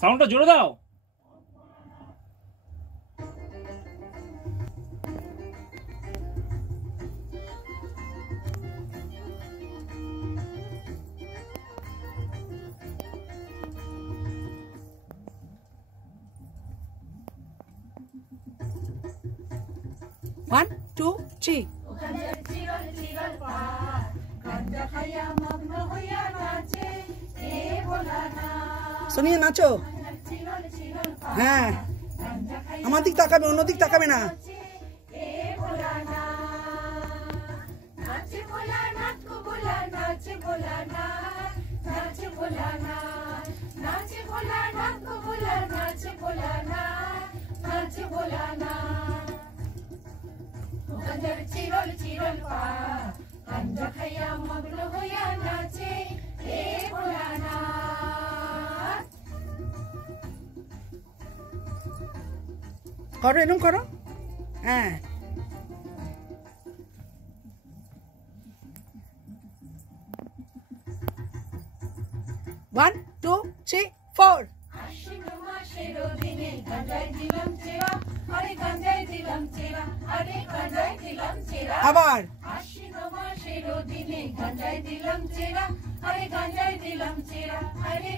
সাউন্ডটা জোরে দাও। One, two, three. সোনিয়া নাচো। হ্যাঁ, আমার দিক তাকাবে, অন্য দিক তাকাবে না। চিরল চিরল পা গাঞ্জা খাইয়া মগ্ন হইয়া নাচে হে ভোলানাথ। করো, এরকম করো। হ্যাঁ, one, two, three, four. আশ্বিন মাসের দিনে গাঞ্জায় দিলাম চেরা, আরে গাঞ্জায় দিলাম চেরা, আরে গাঞ্জায় দিলাম চেরা। আবার আশ্বিন মাসের দিনে গাঞ্জায় দিলাম চেরা, আরে গাঞ্জায় দিলাম চেরা, আরে